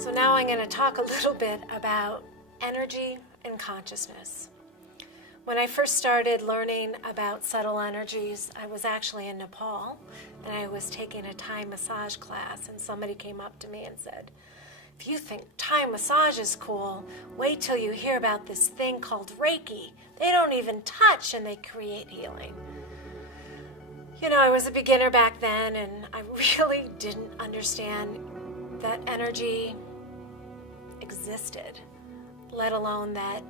So now I'm going to talk a little bit about energy and consciousness. When I first started learning about subtle energies, I was actually in Nepal, and I was taking a Thai massage class, and somebody came up to me and said, "If you think Thai massage is cool, wait till you hear about this thing called Reiki. They don't even touch and they create healing." You know, I was a beginner back then, and I really didn't understand that energy existed, let alone that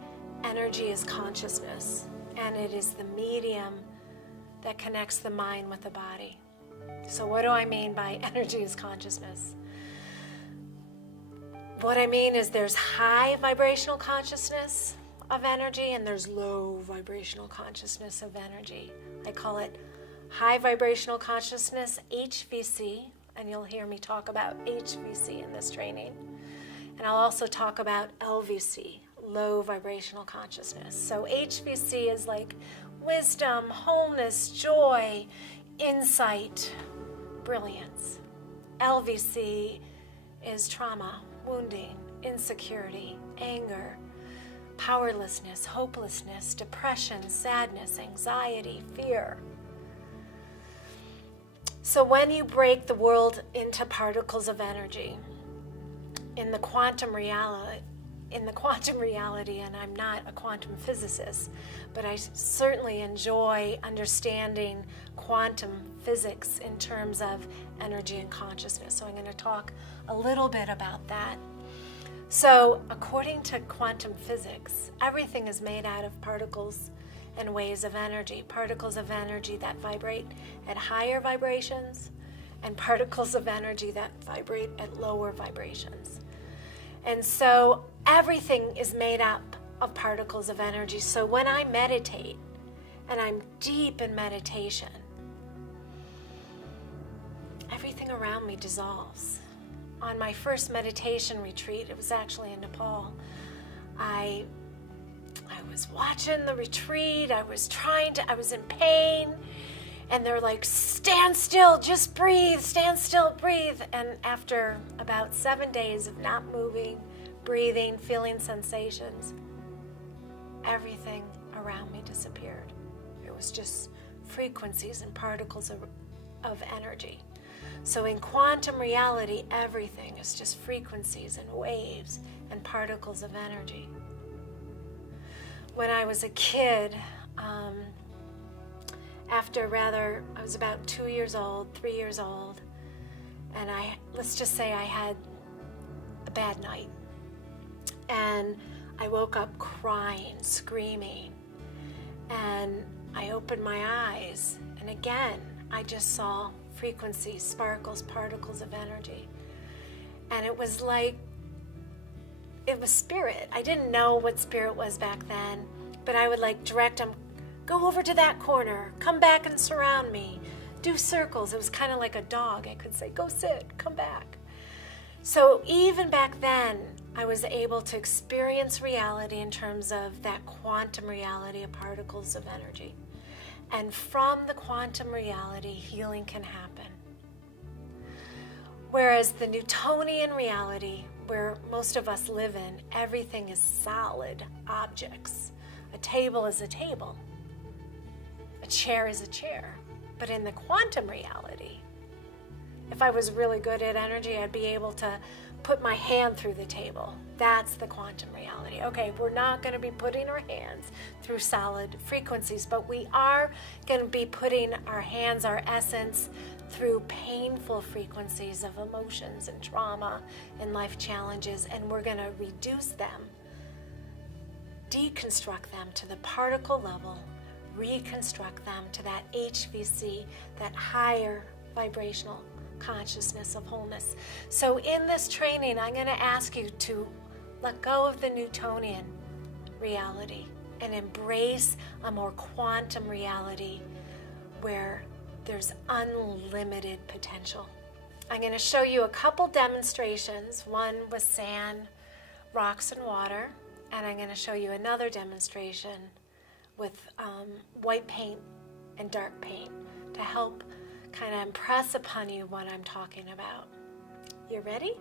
energy is consciousness, and it is the medium that connects the mind with the body. So what do I mean by energy is consciousness? What I mean is there's high vibrational consciousness of energy and there's low vibrational consciousness of energy. I call it high vibrational consciousness, HVC, and you'll hear me talk about HVC in this training. And I'll also talk about LVC, low vibrational consciousness. So HVC is like wisdom, wholeness, joy, insight, brilliance. LVC is trauma, wounding, insecurity, anger, powerlessness, hopelessness, depression, sadness, anxiety, fear. So when you break the world into particles of energy, in the quantum reality, and I'm not a quantum physicist, but I certainly enjoy understanding quantum physics in terms of energy and consciousness. So I'm going to talk a little bit about that. So according to quantum physics, everything is made out of particles and waves of energy. Particles of energy that vibrate at higher vibrations and particles of energy that vibrate at lower vibrations. And so everything is made up of particles of energy. So when I meditate, and I'm deep in meditation, everything around me dissolves. On my first meditation retreat, it was actually in Nepal, I was watching the retreat, I was in pain, and they're like, "Stand still, just breathe, stand still, breathe." And after about 7 days of not moving, breathing, feeling sensations, everything around me disappeared. It was just frequencies and particles of energy. So in quantum reality, everything is just frequencies and waves and particles of energy. When I was a kid, I was about 2 years old, 3 years old, and let's just say I had a bad night. And I woke up crying, screaming, and I opened my eyes, and again, I just saw frequencies, sparkles, particles of energy. And it was like, it was spirit. I didn't know what spirit was back then, but I would like direct them, "Go over to that corner, come back and surround me, do circles." It was kind of like a dog. I could say, "Go sit, come back." So even back then, I was able to experience reality in terms of that quantum reality of particles of energy. And from the quantum reality, healing can happen. Whereas the Newtonian reality, where most of us live in, everything is solid objects. A table is a table. A chair is a chair. But in the quantum reality, if I was really good at energy, I'd be able to put my hand through the table. That's the quantum reality. Okay, we're not going to be putting our hands through solid frequencies, but we are going to be putting our hands, our essence, through painful frequencies of emotions and trauma and life challenges, and we're going to reduce them, deconstruct them to the particle level, reconstruct them to that HVC, that higher vibrational consciousness of wholeness. So in this training, I'm going to ask you to let go of the Newtonian reality and embrace a more quantum reality where there's unlimited potential. I'm going to show you a couple demonstrations, one with sand, rocks, and water, and I'm going to show you another demonstration with white paint and dark paint to help kind of impress upon you what I'm talking about. You ready?